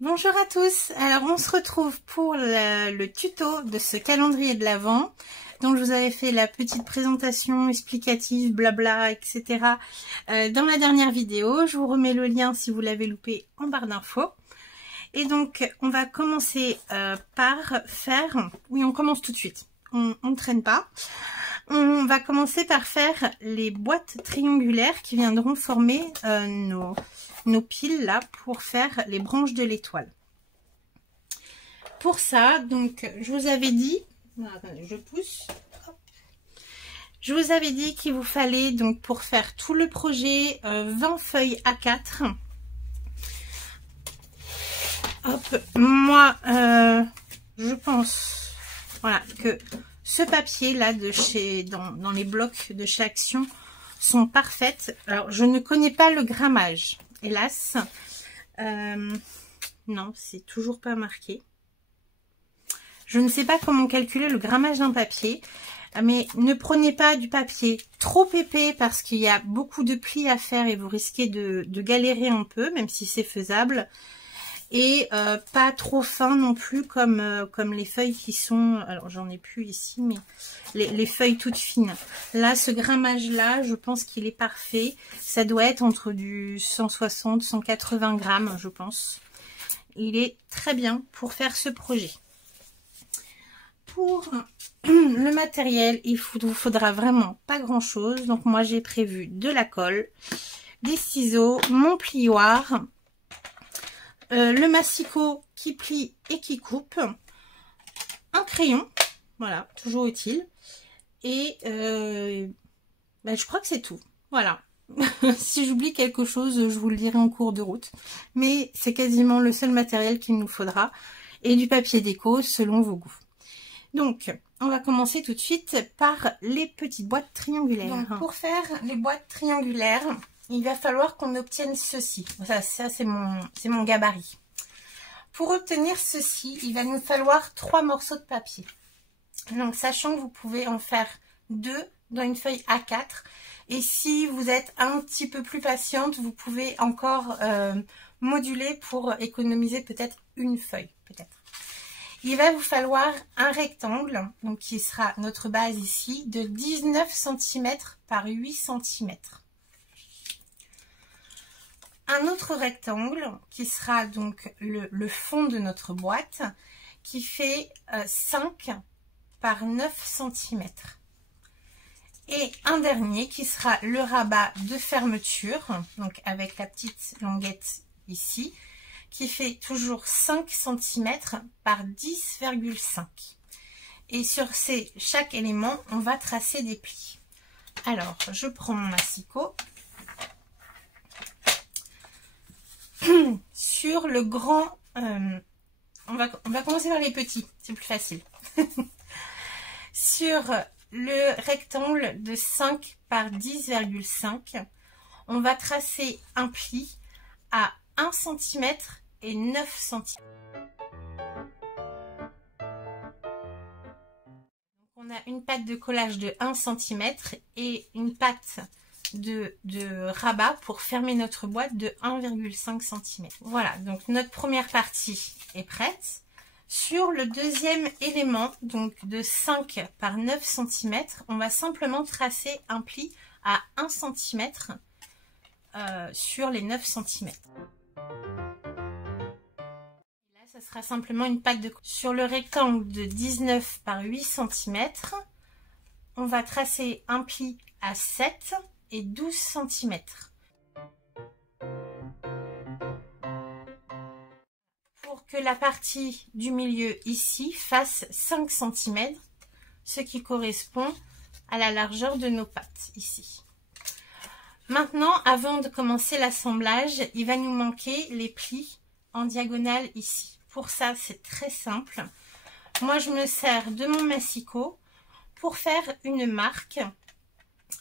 Bonjour à tous, alors on se retrouve pour le tuto de ce calendrier de l'Avent. Donc je vous avais fait la petite présentation explicative, blabla, etc. Dans la dernière vidéo. Je vous remets le lien si vous l'avez loupé en barre d'infos. Et donc on va commencer par faire... Oui, on commence tout de suite, on ne traîne pas. On va commencer par faire les boîtes triangulaires qui viendront former nos piles là pour faire les branches de l'étoile. Pour ça, donc je vous avais dit, attendez, je pousse. Hop. Je vous avais dit qu'il vous fallait donc pour faire tout le projet 20 feuilles A4. Hop, moi je pense voilà que ce papier là de chez dans les blocs de chez Action sont parfaites. Alors je ne connais pas le grammage, hélas. Non, c'est toujours pas marqué. Je ne sais pas comment calculer le grammage d'un papier, mais ne prenez pas du papier trop épais parce qu'il y a beaucoup de plis à faire et vous risquez de galérer un peu, même si c'est faisable. Et pas trop fin non plus comme les feuilles qui sont... Alors j'en ai plus ici, mais les feuilles toutes fines. Là, ce grammage-là, je pense qu'il est parfait. Ça doit être entre du 160-180 grammes, je pense. Il est très bien pour faire ce projet. Pour le matériel, il vous faudra vraiment pas grand chose. Donc moi j'ai prévu de la colle, des ciseaux, mon plioir, le massicot qui plie et qui coupe, un crayon, voilà, toujours utile. Et je crois que c'est tout. Voilà. Si j'oublie quelque chose, je vous le dirai en cours de route. Mais c'est quasiment le seul matériel qu'il nous faudra. Et du papier déco selon vos goûts. Donc, on va commencer tout de suite par les petites boîtes triangulaires. Donc, pour faire les boîtes triangulaires, il va falloir qu'on obtienne ceci. Ça c'est mon gabarit. Pour obtenir ceci, il va nous falloir 3 morceaux de papier. Donc, sachant que vous pouvez en faire 2 dans une feuille A4. Et si vous êtes un petit peu plus patiente, vous pouvez encore moduler pour économiser peut-être une feuille, peut-être. Il va vous falloir un rectangle, donc qui sera notre base ici, de 19 cm par 8 cm. Un autre rectangle qui sera donc le fond de notre boîte, qui fait 5 par 9 cm. Et un dernier qui sera le rabat de fermeture, donc avec la petite languette ici, qui fait toujours 5 cm par 10,5. Et sur chaque élément, on va tracer des plis. Alors, je prends mon massicot. Sur le grand... on va commencer par les petits, c'est plus facile. Sur le rectangle de 5 par 10,5, on va tracer un pli à 1 cm et 9 cm. On a une patte de collage de 1 cm et une patte de rabat pour fermer notre boîte de 1,5 cm. Voilà, donc notre première partie est prête. Sur le deuxième élément, donc de 5 par 9 cm, on va simplement tracer un pli à 1 cm sur les 9 cm. Ça sera simplement une patte de... Sur le rectangle de 19 par 8 cm, on va tracer un pli à 7 et 12 cm. Pour que la partie du milieu ici fasse 5 cm, ce qui correspond à la largeur de nos pattes ici. Maintenant, avant de commencer l'assemblage, il va nous manquer les plis en diagonale ici. Pour ça, c'est très simple. Moi, je me sers de mon massicot pour faire une marque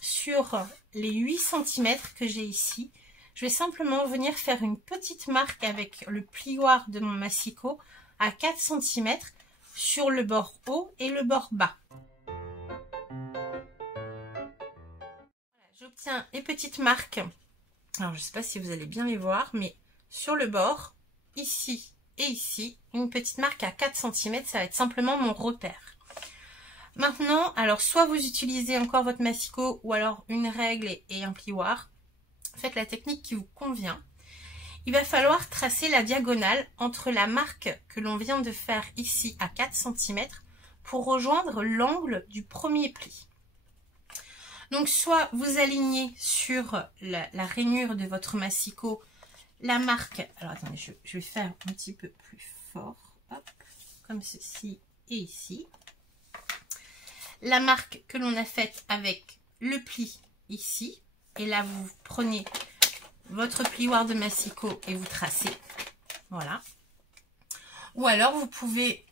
sur les 8 cm que j'ai ici. Je vais simplement venir faire une petite marque avec le plioir de mon massicot à 4 cm sur le bord haut et le bord bas. J'obtiens les petites marques. Alors, je ne sais pas si vous allez bien les voir, mais sur le bord, ici et ici, une petite marque à 4 cm, ça va être simplement mon repère. Maintenant, alors soit vous utilisez encore votre massicot ou alors une règle et un plioir. Faites la technique qui vous convient. Il va falloir tracer la diagonale entre la marque que l'on vient de faire ici à 4 cm pour rejoindre l'angle du premier pli. Donc soit vous alignez sur la rainure de votre massicot la marque, alors attendez, je vais faire un petit peu plus fort, hop, comme ceci et ici. La marque que l'on a faite avec le pli ici, et là vous prenez votre plioir de massicot et vous tracez, voilà. Ou alors vous pouvez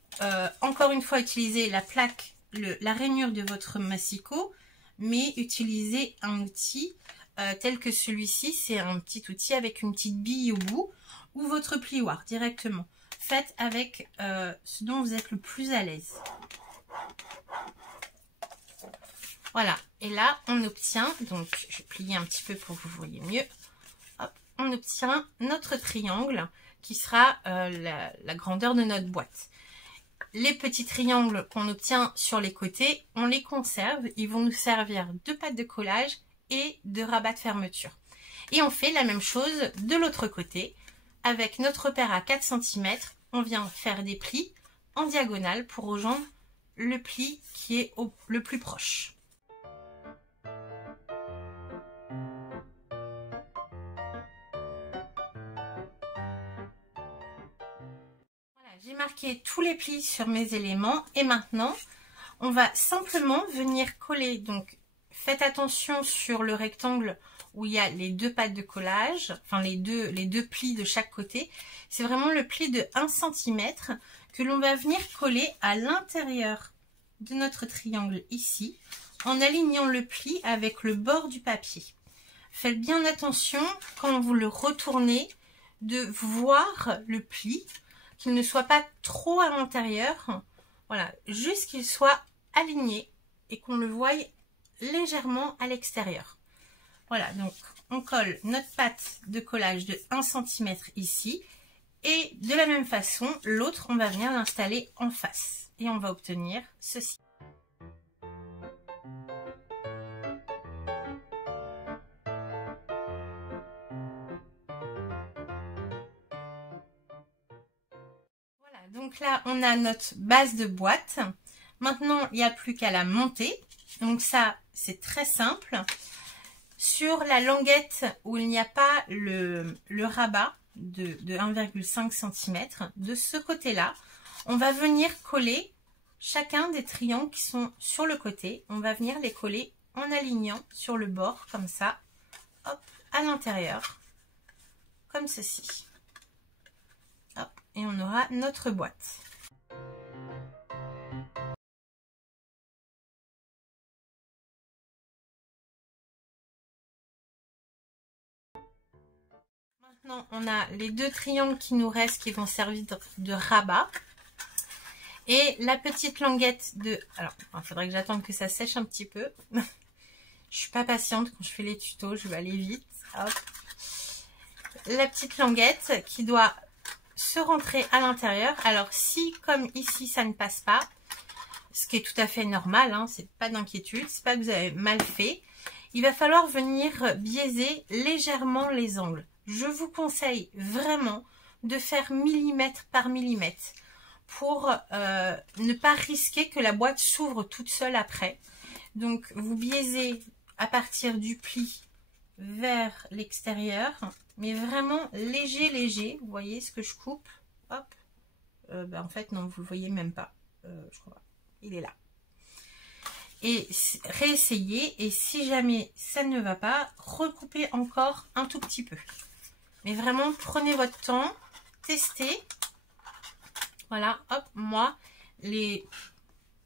encore une fois utiliser la plaque, la rainure de votre massicot, mais utiliser un outil tel que celui-ci, c'est un petit outil avec une petite bille au bout, ou votre plioir directement. Faites avec ce dont vous êtes le plus à l'aise. Voilà, et là on obtient, donc je vais plier un petit peu pour que vous voyez mieux, hop, on obtient notre triangle qui sera la grandeur de notre boîte. Les petits triangles qu'on obtient sur les côtés, on les conserve, ils vont nous servir de pâte de collage et de rabat de fermeture. Et on fait la même chose de l'autre côté, avec notre repère à 4 cm, on vient faire des plis en diagonale pour rejoindre le pli qui est le plus proche. J'ai marqué tous les plis sur mes éléments et maintenant on va simplement venir coller. Donc faites attention sur le rectangle où il y a les deux pattes de collage, enfin les deux plis de chaque côté. C'est vraiment le pli de 1 cm que l'on va venir coller à l'intérieur de notre triangle ici en alignant le pli avec le bord du papier. Faites bien attention quand vous le retournez de voir le pli, qu'il ne soit pas trop à l'intérieur, voilà, juste qu'il soit aligné et qu'on le voie légèrement à l'extérieur. Voilà, donc on colle notre pâte de collage de 1 cm ici et de la même façon, l'autre, on va venir l'installer en face et on va obtenir ceci. Donc là, on a notre base de boîte. Maintenant, il n'y a plus qu'à la monter. Donc ça, c'est très simple. Sur la languette où il n'y a pas le rabat de 1,5 cm, de ce côté-là, on va venir coller chacun des triangles qui sont sur le côté. On va venir les coller en alignant sur le bord, comme ça, hop, à l'intérieur, comme ceci. Hop, et on aura notre boîte. Maintenant, on a les deux triangles qui nous restent qui vont servir de rabat. Et la petite languette de... Alors, il faudrait que j'attende que ça sèche un petit peu. Je suis pas patiente quand je fais les tutos, je vais aller vite. Hop. La petite languette qui doit se rentrer à l'intérieur. Alors si comme ici ça ne passe pas, ce qui est tout à fait normal, hein, c'est pas d'inquiétude, c'est pas que vous avez mal fait, il va falloir venir biaiser légèrement les angles. Je vous conseille vraiment de faire millimètre par millimètre pour ne pas risquer que la boîte s'ouvre toute seule après. Donc vous biaisez à partir du pli vers l'extérieur, mais vraiment léger, vous voyez ce que je coupe, hop, en fait non, vous le voyez même pas, je crois pas, il est là. Et réessayez, et si jamais ça ne va pas, recoupez encore un tout petit peu. Mais vraiment, prenez votre temps, testez. Voilà, hop, moi, les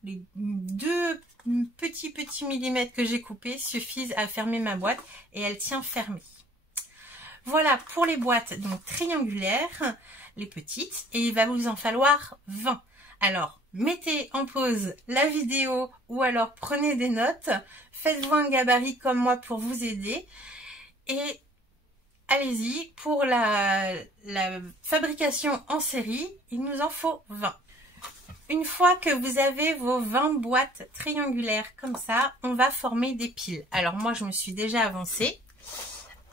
deux petits millimètres que j'ai coupés suffisent à fermer ma boîte et elle tient fermée. Voilà pour les boîtes donc triangulaires, les petites, et il va vous en falloir 20. Alors, mettez en pause la vidéo ou alors prenez des notes, faites-vous un gabarit comme moi pour vous aider et allez-y, pour la fabrication en série, il nous en faut 20. Une fois que vous avez vos 20 boîtes triangulaires comme ça, on va former des piles. Alors moi, je me suis déjà avancée.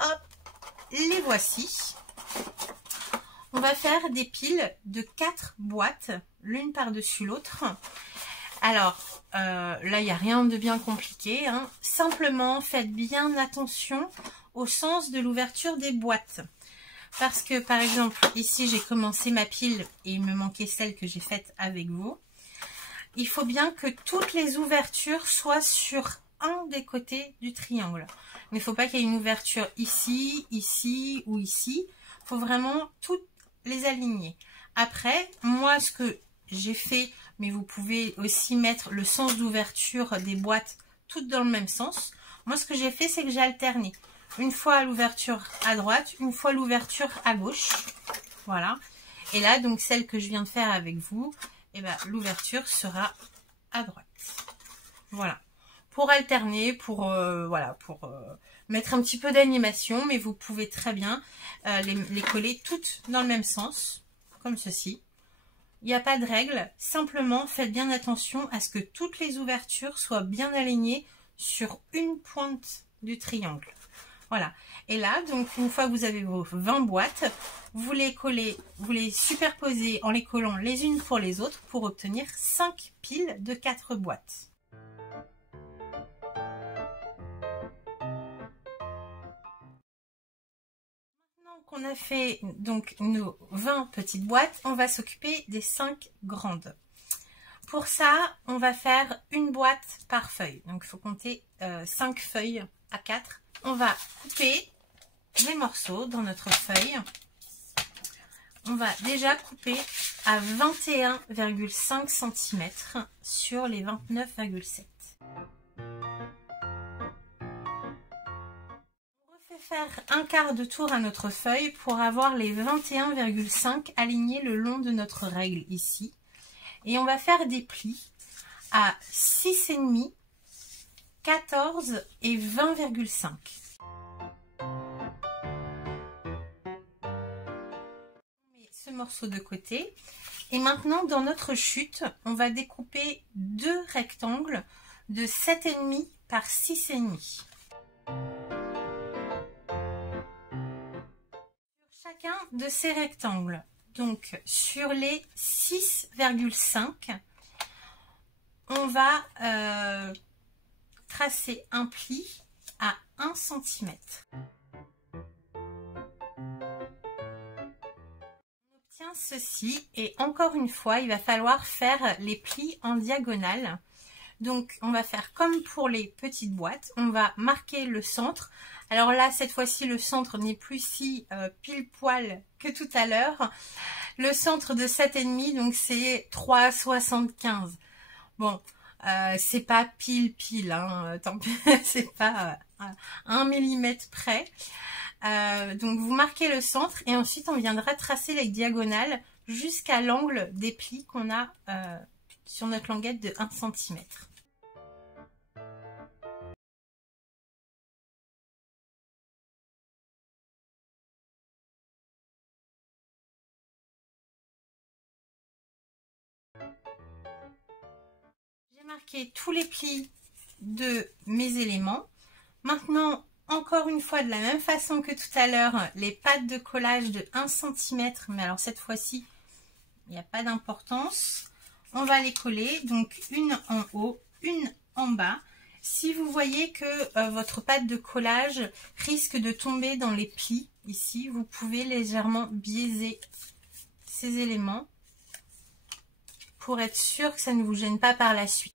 Hop, les voici. On va faire des piles de 4 boîtes, l'une par-dessus l'autre. Alors, là, il n'y a rien de bien compliqué, hein. Simplement, faites bien attention au sens de l'ouverture des boîtes. Parce que, par exemple, ici, j'ai commencé ma pile et il me manquait celle que j'ai faite avec vous. Il faut bien que toutes les ouvertures soient sur un des côtés du triangle. Mais il ne faut pas qu'il y ait une ouverture ici, ici ou ici. Il faut vraiment toutes les aligner. Après, moi, ce que j'ai fait, mais vous pouvez aussi mettre le sens d'ouverture des boîtes toutes dans le même sens. Moi, ce que j'ai fait, c'est que j'ai alterné. Une fois l'ouverture à droite, une fois l'ouverture à gauche. Voilà. Et là, donc, celle que je viens de faire avec vous, eh ben, l'ouverture sera à droite. Voilà. Pour alterner, pour, voilà, pour mettre un petit peu d'animation, mais vous pouvez très bien les coller toutes dans le même sens, comme ceci. Il n'y a pas de règle, simplement faites bien attention à ce que toutes les ouvertures soient bien alignées sur une pointe du triangle. Voilà. Et là, donc une fois que vous avez vos 20 boîtes, vous les collez, vous les superposez en les collant les unes pour les autres pour obtenir 5 piles de 4 boîtes. On a fait donc nos 20 petites boîtes, on va s'occuper des 5 grandes. Pour ça, on va faire une boîte par feuille. Donc, il faut compter 5 feuilles à 4. On va couper les morceaux dans notre feuille. On va déjà couper à 21,5 cm sur les 29,7. Faire un quart de tour à notre feuille pour avoir les 21,5 alignés le long de notre règle ici. Et on va faire des plis à 6,5, 14 et 20,5. On met ce morceau de côté. Et maintenant, dans notre chute, on va découper deux rectangles de 7,5 par 6,5. Chacun de ces rectangles, donc sur les 6,5, on va tracer un pli à 1 cm. On obtient ceci et encore une fois, il va falloir faire les plis en diagonale. Donc, on va faire comme pour les petites boîtes. On va marquer le centre. Alors là, cette fois-ci, le centre n'est plus si pile poil que tout à l'heure. Le centre de 7,5, donc c'est 3,75. Bon, c'est pas pile, hein, tant pis, c'est pas 1 mm près. Donc, vous marquez le centre et ensuite, on viendra tracer les diagonales jusqu'à l'angle des plis qu'on a sur notre languette de 1 cm. J'ai marqué tous les plis de mes éléments. Maintenant, encore une fois, de la même façon que tout à l'heure, les pattes de collage de 1 cm, mais alors cette fois-ci, il n'y a pas d'importance. On va les coller, donc une en haut, une en bas. Si vous voyez que votre patte de collage risque de tomber dans les plis, ici, vous pouvez légèrement biaiser ces éléments pour être sûr que ça ne vous gêne pas par la suite.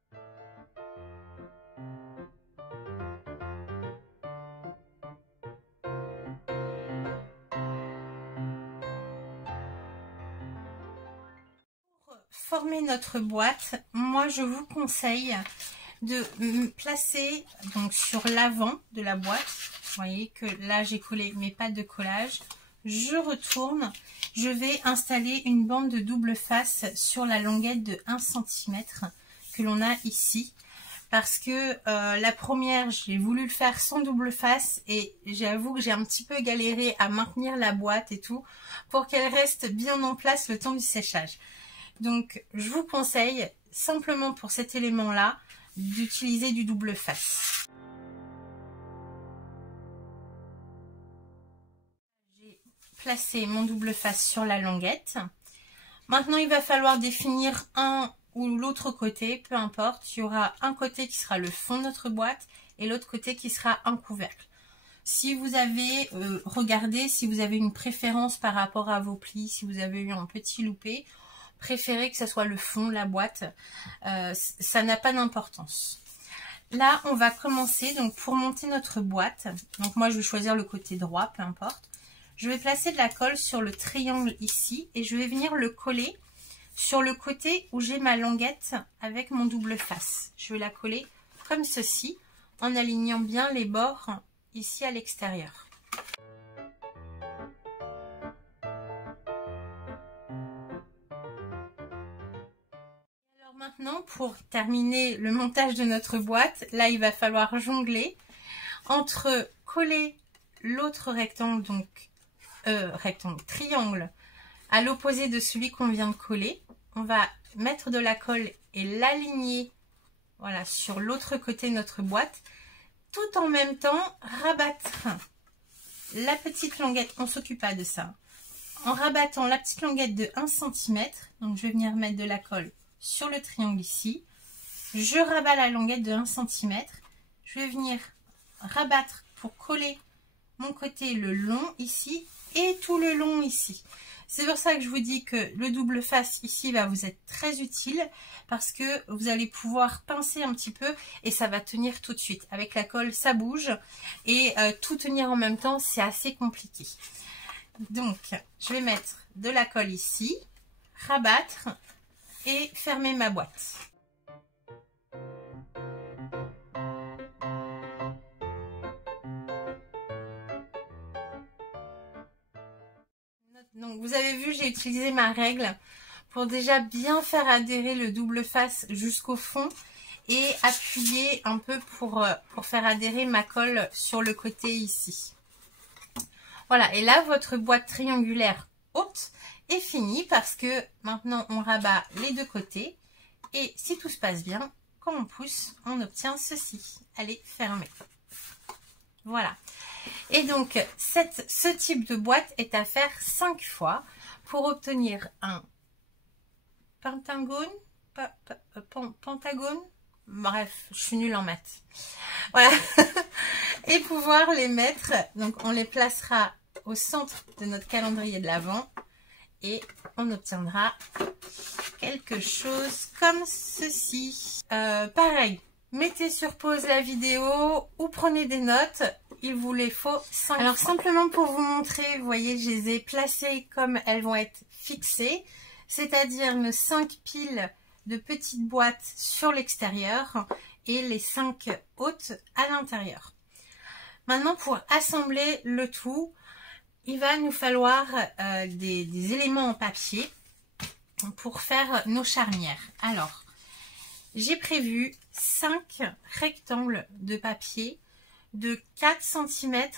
Pour former notre boîte, moi je vous conseille de placer donc sur l'avant de la boîte. Vous voyez que là j'ai collé mes pattes de collage. Je retourne, je vais installer une bande de double face sur la languette de 1 cm que l'on a ici. parce que la première, j'ai voulu le faire sans double face et j'avoue que j'ai un petit peu galéré à maintenir la boîte et tout pour qu'elle reste bien en place le temps du séchage. Donc, je vous conseille simplement pour cet élément-là d'utiliser du double face. J'ai placé mon double face sur la languette. Maintenant, il va falloir définir un ou l'autre côté, peu importe. Il y aura un côté qui sera le fond de notre boîte et l'autre côté qui sera un couvercle. Si vous avez regardé, si vous avez une préférence par rapport à vos plis, si vous avez eu un petit loupé, préférez que ce soit le fond, la boîte, ça n'a pas d'importance. Là, on va commencer donc pour monter notre boîte. Donc moi, je vais choisir le côté droit, peu importe. Je vais placer de la colle sur le triangle ici et je vais venir le coller sur le côté où j'ai ma languette avec mon double face. Je vais la coller comme ceci en alignant bien les bords ici à l'extérieur. Alors maintenant, pour terminer le montage de notre boîte, là il va falloir jongler entre coller l'autre rectangle, donc triangle, à l'opposé de celui qu'on vient de coller. On va mettre de la colle et l'aligner, voilà, sur l'autre côté de notre boîte, tout en même temps rabattre la petite languette, on ne s'occupe pas de ça, en rabattant la petite languette de 1 cm. Donc je vais venir mettre de la colle sur le triangle ici, je rabats la languette de 1 cm, je vais venir rabattre pour coller mon côté le long ici et tout le long ici. C'est pour ça que je vous dis que le double face ici va vous être très utile parce que vous allez pouvoir pincer un petit peu et ça va tenir tout de suite. Avec la colle, ça bouge et tout tenir en même temps, c'est assez compliqué. Donc, je vais mettre de la colle ici, rabattre et fermer ma boîte. Donc vous avez vu, j'ai utilisé ma règle pour déjà bien faire adhérer le double face jusqu'au fond et appuyer un peu pour faire adhérer ma colle sur le côté ici. Voilà, et là votre boîte triangulaire haute est finie parce que maintenant on rabat les deux côtés et si tout se passe bien, quand on pousse, on obtient ceci. Elle est fermée. Voilà. Et donc, ce type de boîte est à faire 5 fois pour obtenir un pentagone, pentagone, bref, je suis nulle en maths. Voilà. Et pouvoir les mettre, donc on les placera au centre de notre calendrier de l'Avent et on obtiendra quelque chose comme ceci. Pareil. Mettez sur pause la vidéo ou prenez des notes, il vous les faut 5 Alors fois. Simplement pour vous montrer, vous voyez, je les ai placées comme elles vont être fixées, c'est-à-dire nos 5 piles de petites boîtes sur l'extérieur et les 5 hautes à l'intérieur. Maintenant pour assembler le tout, il va nous falloir des éléments en papier pour faire nos charnières. Alors, j'ai prévu 5 rectangles de papier de 4 cm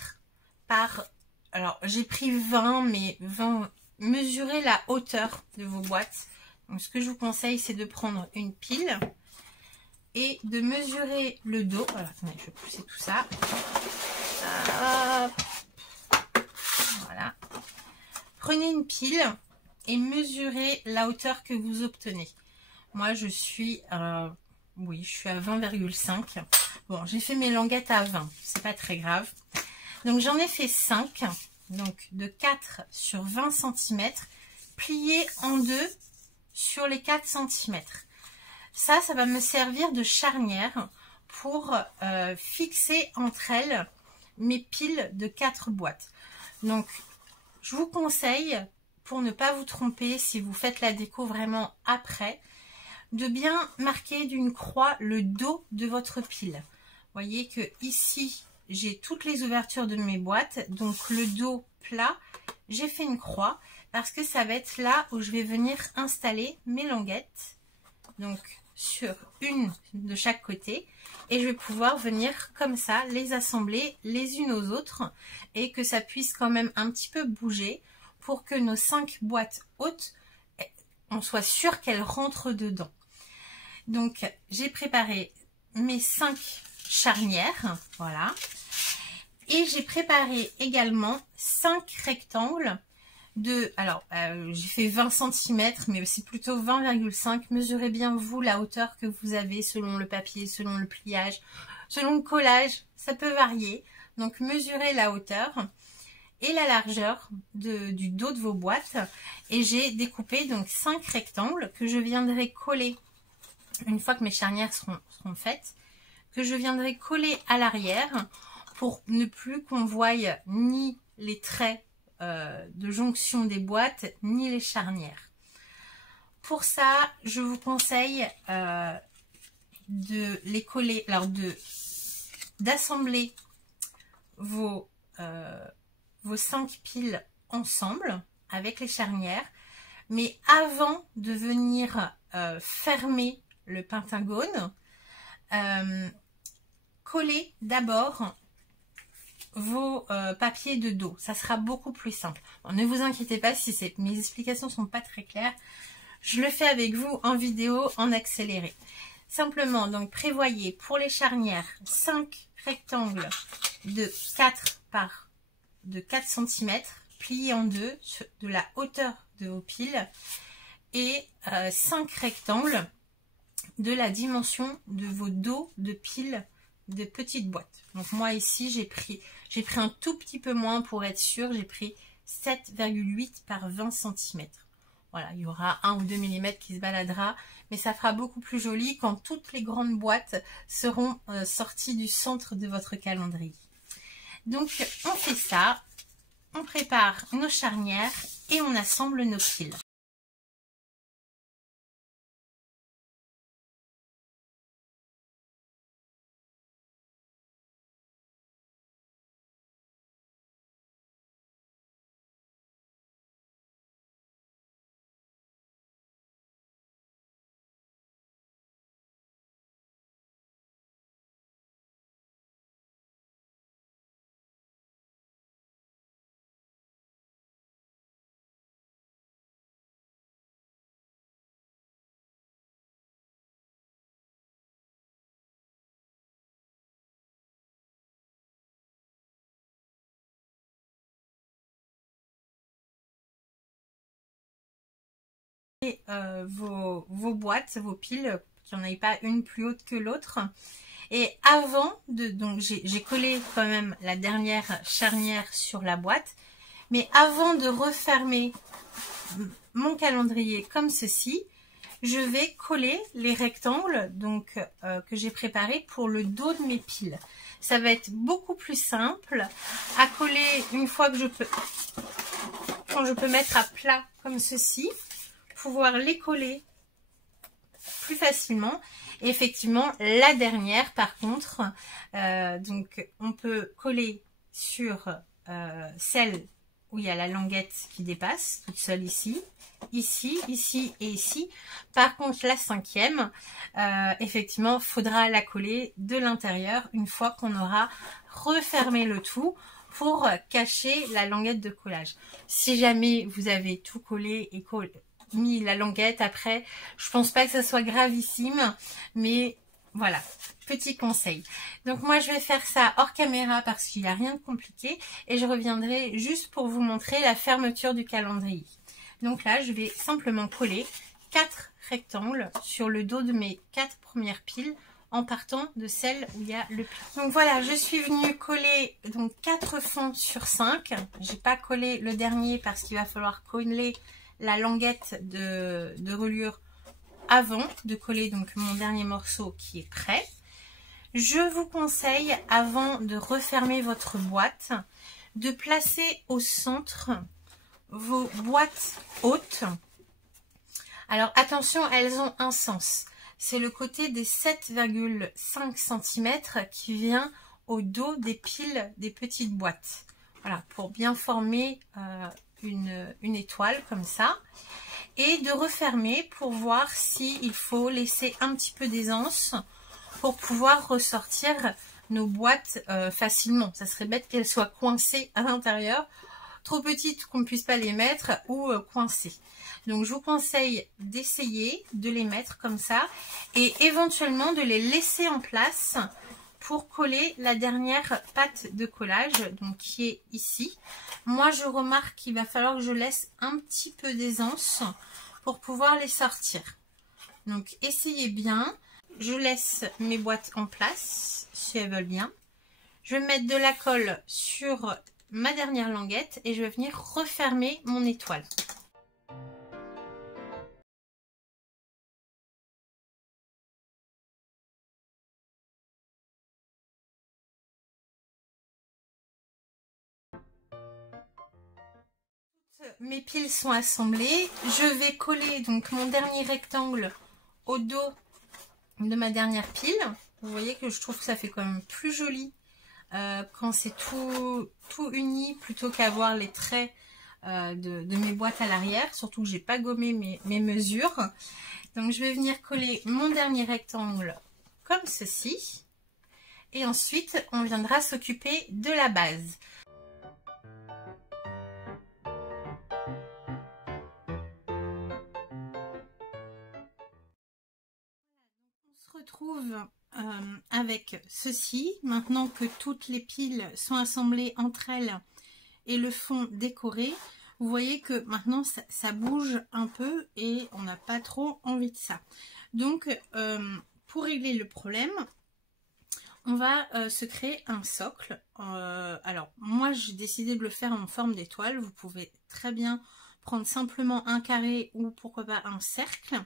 par... Alors, j'ai pris 20, mais 20... Mesurez la hauteur de vos boîtes. Donc, ce que je vous conseille, c'est de prendre une pile et de mesurer le dos. Alors, attendez, je vais pousser tout ça. Voilà. Prenez une pile et mesurez la hauteur que vous obtenez. Moi, je suis oui, je suis à 20,5. Bon, j'ai fait mes languettes à 20. C'est pas très grave. Donc, j'en ai fait 5. Donc, de 4 sur 20 cm. Pliés en deux sur les 4 cm. Ça va me servir de charnière pour fixer entre elles mes piles de 4 boîtes. Donc, je vous conseille, pour ne pas vous tromper, si vous faites la déco vraiment après, de bien marquer d'une croix le dos de votre pile. Vous voyez que ici, j'ai toutes les ouvertures de mes boîtes, donc le dos plat, j'ai fait une croix parce que ça va être là où je vais venir installer mes languettes. Donc, sur une de chaque côté et je vais pouvoir venir comme ça les assembler les unes aux autres et que ça puisse quand même un petit peu bouger pour que nos 5 boîtes hautes, on soit sûr qu'elles rentrent dedans. Donc j'ai préparé mes 5 charnières, voilà. Et j'ai préparé également 5 rectangles de, alors j'ai fait 20 cm, mais c'est plutôt 20,5. Mesurez bien vous la hauteur que vous avez selon le papier, selon le pliage, selon le collage, ça peut varier. Donc mesurez la hauteur et la largeur du dos de vos boîtes. Et j'ai découpé donc 5 rectangles que je viendrai coller, une fois que mes charnières seront faites, que je viendrai coller à l'arrière pour ne plus qu'on voie ni les traits de jonction des boîtes ni les charnières. Pour ça, je vous conseille de les coller, alors d'assembler vos 5 piles ensemble avec les charnières, mais avant de venir fermer le pentagone, collez d'abord vos papiers de dos, ça sera beaucoup plus simple. Bon, ne vous inquiétez pas si mes explications sont pas très claires, je le fais avec vous en vidéo en accéléré. Simplement, donc prévoyez pour les charnières 5 rectangles de 4 cm pliés en deux de la hauteur de vos piles et 5 rectangles de la dimension de vos dos de piles de petites boîtes. Donc moi ici j'ai pris un tout petit peu moins pour être sûr, j'ai pris 7,8 par 20 cm. Voilà, il y aura 1 ou 2 mm qui se baladera, mais ça fera beaucoup plus joli quand toutes les grandes boîtes seront sorties du centre de votre calendrier. Donc on fait ça, on prépare nos charnières et on assemble nos piles. Vos boîtes, vos piles, qu'il n'y en ait pas une plus haute que l'autre. Et avant donc j'ai collé quand même la dernière charnière sur la boîte, mais avant de refermer mon calendrier comme ceci, je vais coller les rectangles donc que j'ai préparés pour le dos de mes piles. Ça va être beaucoup plus simple à coller une fois que quand je peux mettre à plat comme ceci, pouvoir les coller plus facilement. Et effectivement, la dernière par contre, donc on peut coller sur celle où il y a la languette qui dépasse toute seule ici, ici, ici et ici. Par contre la cinquième, effectivement faudra la coller de l'intérieur une fois qu'on aura refermé le tout pour cacher la languette de collage. Si jamais vous avez tout collé et mis la languette après, je pense pas que ça soit gravissime, mais voilà, petit conseil. Donc moi je vais faire ça hors caméra parce qu'il n'y a rien de compliqué et je reviendrai juste pour vous montrer la fermeture du calendrier. Donc là je vais simplement coller 4 rectangles sur le dos de mes 4 premières piles en partant de celle où il y a le pli. Donc voilà, je suis venue coller donc 4 fonds sur 5. J'ai pas collé le dernier parce qu'il va falloir coller la languette de reliure avant de coller donc mon dernier morceau qui est prêt. Je vous conseille, avant de refermer votre boîte, de placer au centre vos boîtes hautes. Alors attention, elles ont un sens. C'est le côté des 7,5 cm qui vient au dos des piles des petites boîtes. Voilà, pour bien former une étoile comme ça. et de refermer pour voir s'il faut laisser un petit peu d'aisance pour pouvoir ressortir nos boîtes facilement. Ça serait bête qu'elles soient coincées à l'intérieur, trop petites qu'on ne puisse pas les mettre ou coincées. Donc je vous conseille d'essayer de les mettre comme ça et éventuellement de les laisser en place pour coller la dernière pâte de collage, donc qui est ici. Moi je remarque qu'il va falloir que je laisse un petit peu d'aisance pour pouvoir les sortir. Donc essayez bien. Je laisse mes boîtes en place si elles veulent bien. Je vais mettre de la colle sur ma dernière languette et je vais venir refermer mon étoile. Mes piles sont assemblées. Je vais coller donc mon dernier rectangle au dos de ma dernière pile. Vous voyez que je trouve que ça fait quand même plus joli quand c'est tout uni plutôt qu'avoir les traits de mes boîtes à l'arrière. Surtout que j'ai pas gommé mes mesures. Donc je vais venir coller mon dernier rectangle comme ceci. Et ensuite on viendra s'occuper de la base. Retrouve avec ceci. Maintenant que toutes les piles sont assemblées entre elles et le fond décoré, vous voyez que maintenant ça bouge un peu et on n'a pas trop envie de ça. Donc pour régler le problème, on va se créer un socle. Alors moi j'ai décidé de le faire en forme d'étoile. Vous pouvez très bien prendre simplement un carré ou pourquoi pas un cercle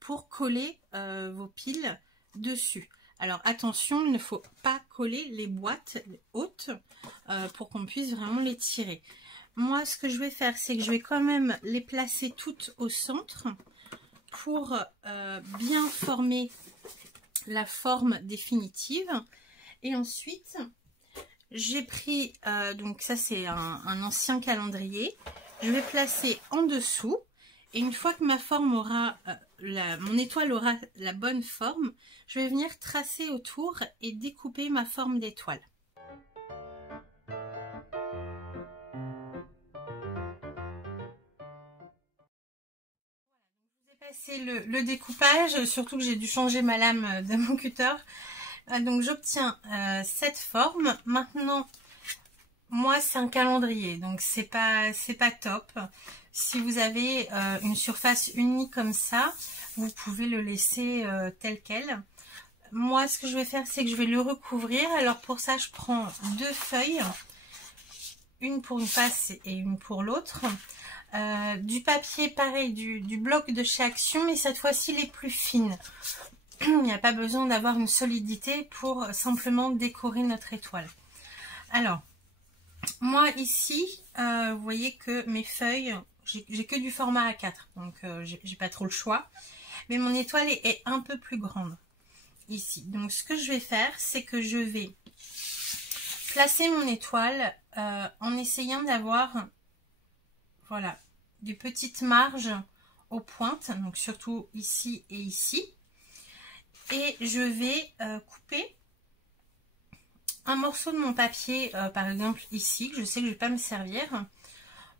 pour coller vos piles dessus. Alors attention, il ne faut pas coller les boîtes hautes pour qu'on puisse vraiment les tirer. Moi, ce que je vais faire, c'est que je vais quand même les placer toutes au centre pour bien former la forme définitive. Et ensuite, j'ai pris, donc ça c'est un ancien calendrier, je vais placer en dessous. Et une fois que ma forme aura, mon étoile aura la bonne forme, je vais venir tracer autour et découper ma forme d'étoile. Je vous ai passé le découpage, surtout que j'ai dû changer ma lame de mon cutter. Donc j'obtiens cette forme. Maintenant, moi c'est un calendrier, donc c'est pas top. Si vous avez une surface unie comme ça, vous pouvez le laisser tel quel. Moi, ce que je vais faire, c'est que je vais le recouvrir. Alors pour ça, je prends deux feuilles, une pour une face et une pour l'autre. Du papier, pareil, du bloc de chez Action, mais cette fois-ci les plus fines. Il n'y a pas besoin d'avoir une solidité pour simplement décorer notre étoile. Alors, moi ici, vous voyez que mes feuilles, j'ai que du format A4, donc j'ai pas trop le choix. Mais mon étoile est un peu plus grande ici. Donc ce que je vais faire, c'est que je vais placer mon étoile en essayant d'avoir, voilà, des petites marges aux pointes, donc surtout ici et ici. Et je vais couper un morceau de mon papier, par exemple ici, que je sais que je ne vais pas me servir,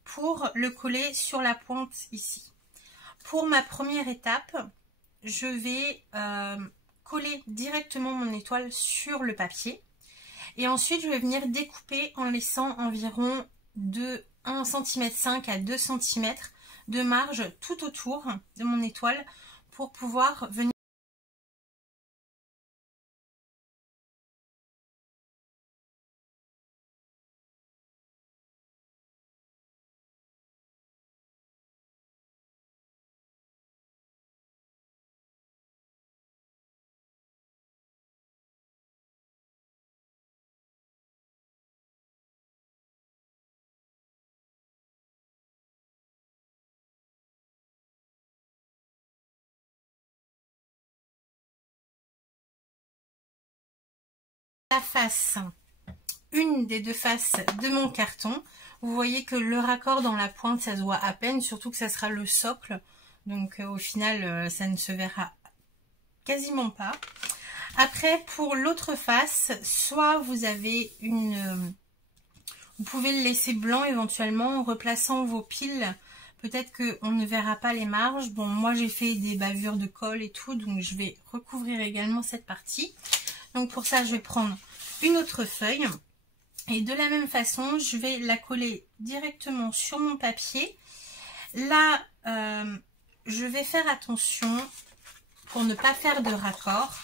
pour le coller sur la pointe ici. Pour ma première étape, je vais coller directement mon étoile sur le papier. Et ensuite, je vais venir découper en laissant environ de 1,5 cm à 2 cm de marge tout autour de mon étoile pour pouvoir venir la face, une des deux faces de mon carton. Vous voyez que le raccord dans la pointe, ça se voit à peine, surtout que ça sera le socle. Donc au final, ça ne se verra quasiment pas. Après, pour l'autre face, soit vous avez vous pouvez le laisser blanc éventuellement en replaçant vos piles. Peut-être qu'on ne verra pas les marges. Bon, moi j'ai fait des bavures de colle et tout, donc je vais recouvrir également cette partie. Donc pour ça, je vais prendre une autre feuille. Et de la même façon, je vais la coller directement sur mon papier. Là, je vais faire attention pour ne pas faire de raccord.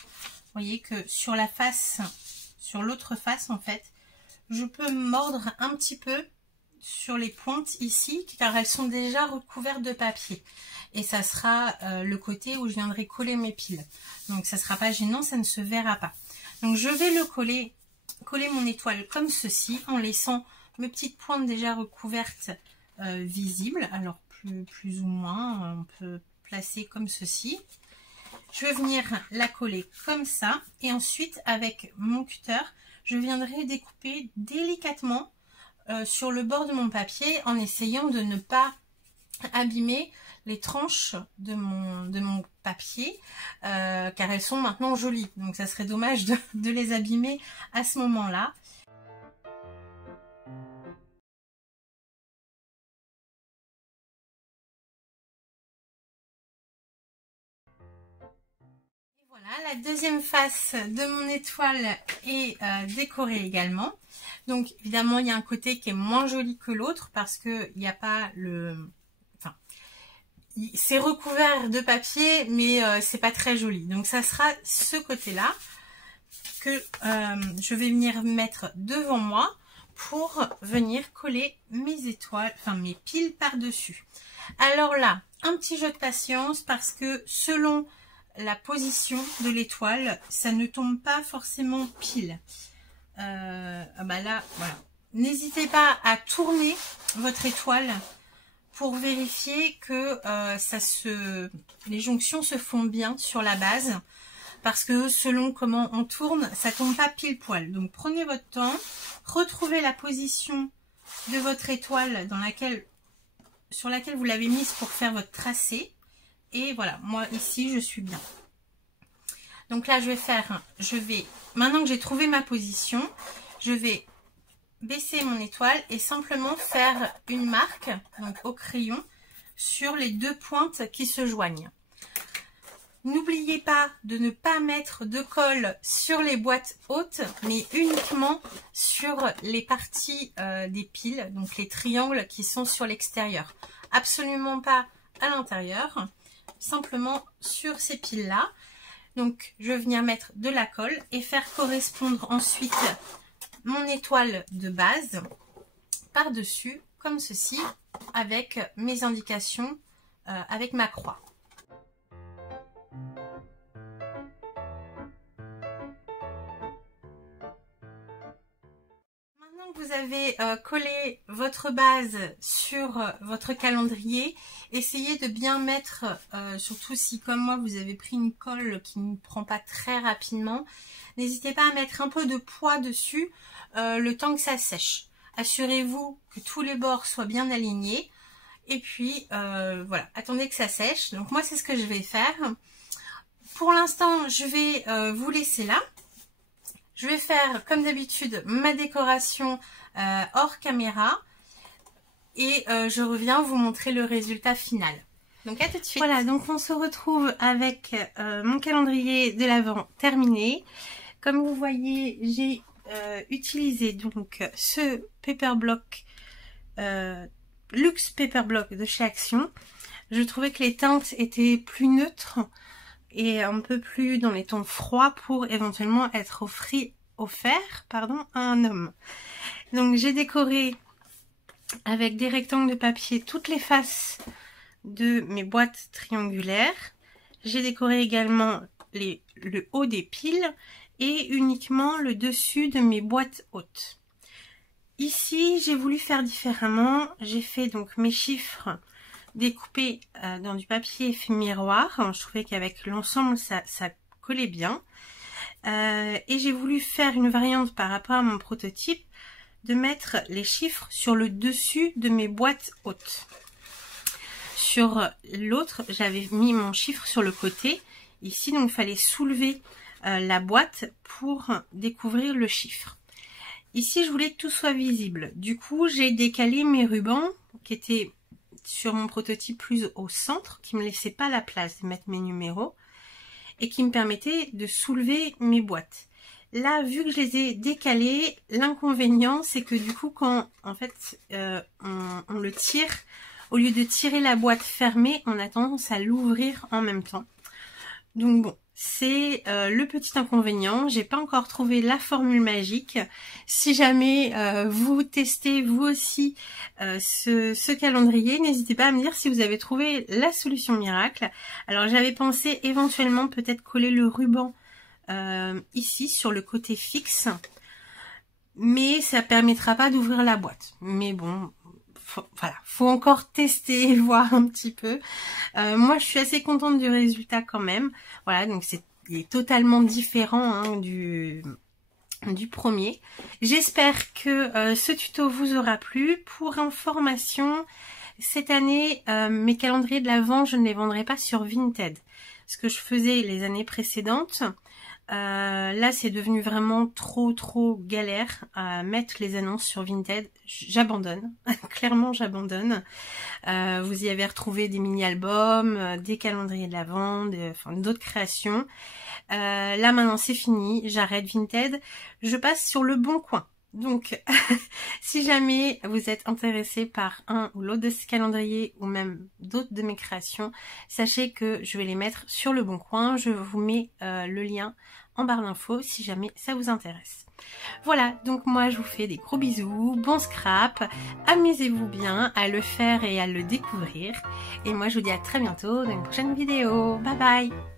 Vous voyez que sur la face, sur l'autre face en fait, je peux mordre un petit peu sur les pointes ici, car elles sont déjà recouvertes de papier. Et ça sera le côté où je viendrai coller mes piles. Donc ça ne sera pas gênant, ça ne se verra pas. Donc je vais le coller mon étoile comme ceci, en laissant mes petites pointes déjà recouvertes visibles. Alors plus ou moins, on peut placer comme ceci. Je vais venir la coller comme ça. Et ensuite, avec mon cutter, je viendrai découper délicatement sur le bord de mon papier en essayant de ne pas abîmer les tranches de mon papier car elles sont maintenant jolies. Donc ça serait dommage de les abîmer à ce moment-là. Voilà, la deuxième face de mon étoile est décorée également. Donc évidemment, il y a un côté qui est moins joli que l'autre parce que il n'y a pas le... Enfin, c'est recouvert de papier, mais c'est pas très joli. Donc ça sera ce côté-là que je vais venir mettre devant moi pour venir coller mes étoiles, enfin mes piles par-dessus. Alors là, un petit jeu de patience parce que selon la position de l'étoile, ça ne tombe pas forcément pile. Bah là, voilà. N'hésitez pas à tourner votre étoile pour vérifier que les jonctions se font bien sur la base. Parce que selon comment on tourne, ça tombe pas pile poil. Donc prenez votre temps, retrouvez la position de votre étoile sur laquelle vous l'avez mise pour faire votre tracé. Et voilà, moi ici je suis bien. Donc là maintenant que j'ai trouvé ma position, je vais baisser mon étoile et simplement faire une marque, donc au crayon, sur les deux pointes qui se joignent. N'oubliez pas de ne pas mettre de colle sur les boîtes hautes, mais uniquement sur les parties des piles, donc les triangles qui sont sur l'extérieur. Absolument pas à l'intérieur, simplement sur ces piles-là. Donc, je vais venir mettre de la colle et faire correspondre ensuite mon étoile de base par-dessus, comme ceci, avec mes indications, avec ma croix. Maintenant que vous avez collé votre base sur votre calendrier, essayez de bien mettre, surtout si comme moi vous avez pris une colle qui ne prend pas très rapidement, n'hésitez pas à mettre un peu de poids dessus le temps que ça sèche. Assurez-vous que tous les bords soient bien alignés et puis voilà, attendez que ça sèche. Donc moi c'est ce que je vais faire. Pour l'instant je vais vous laisser là. Je vais faire comme d'habitude ma décoration hors caméra et je reviens vous montrer le résultat final. Donc à tout de suite. Voilà, donc on se retrouve avec mon calendrier de l'Avent terminé. Comme vous voyez, j'ai utilisé donc ce paper block Luxe Paper Block de chez Action. Je trouvais que les teintes étaient plus neutres et un peu plus dans les tons froids pour éventuellement être offert à un homme. Donc j'ai décoré avec des rectangles de papier toutes les faces de mes boîtes triangulaires. J'ai décoré également le haut des piles et uniquement le dessus de mes boîtes hautes. Ici j'ai voulu faire différemment. J'ai fait donc mes chiffres découpés dans du papier effet miroir. Je trouvais qu'avec l'ensemble ça collait bien. Et j'ai voulu faire une variante par rapport à mon prototype de mettre les chiffres sur le dessus de mes boîtes hautes. Sur l'autre, j'avais mis mon chiffre sur le côté. Ici, donc, il fallait soulever la boîte pour découvrir le chiffre. Ici, je voulais que tout soit visible. Du coup, j'ai décalé mes rubans qui étaient sur mon prototype plus au centre, qui me laissaient pas la place de mettre mes numéros et qui me permettaient de soulever mes boîtes. Là, vu que je les ai décalés, l'inconvénient, c'est que du coup, quand en fait on le tire, au lieu de tirer la boîte fermée, on a tendance à l'ouvrir en même temps. Donc bon, c'est le petit inconvénient. J'ai pas encore trouvé la formule magique. Si jamais vous testez vous aussi ce calendrier, n'hésitez pas à me dire si vous avez trouvé la solution miracle. Alors j'avais pensé éventuellement peut-être coller le ruban ici sur le côté fixe, mais ça permettra pas d'ouvrir la boîte. Mais bon, voilà, faut encore tester et voir un petit peu. Moi, je suis assez contente du résultat quand même. Voilà, donc il est totalement différent hein, du premier. J'espère que ce tuto vous aura plu. Pour information, cette année, mes calendriers de l'Avent, je ne les vendrai pas sur Vinted. Ce que je faisais les années précédentes. Là, c'est devenu vraiment trop galère à mettre les annonces sur Vinted. J'abandonne, clairement j'abandonne. Vous y avez retrouvé des mini-albums, des calendriers de l'Avent, enfin d'autres créations. Là maintenant c'est fini, j'arrête Vinted, je passe sur le Bon Coin. Donc, si jamais vous êtes intéressé par un ou l'autre de ces calendriers ou même d'autres de mes créations, sachez que je vais les mettre sur le Bon Coin. Je vous mets le lien en barre d'infos si jamais ça vous intéresse. Voilà, donc moi je vous fais des gros bisous, bon scrap, amusez-vous bien à le faire et à le découvrir. Et moi je vous dis à très bientôt dans une prochaine vidéo. Bye bye!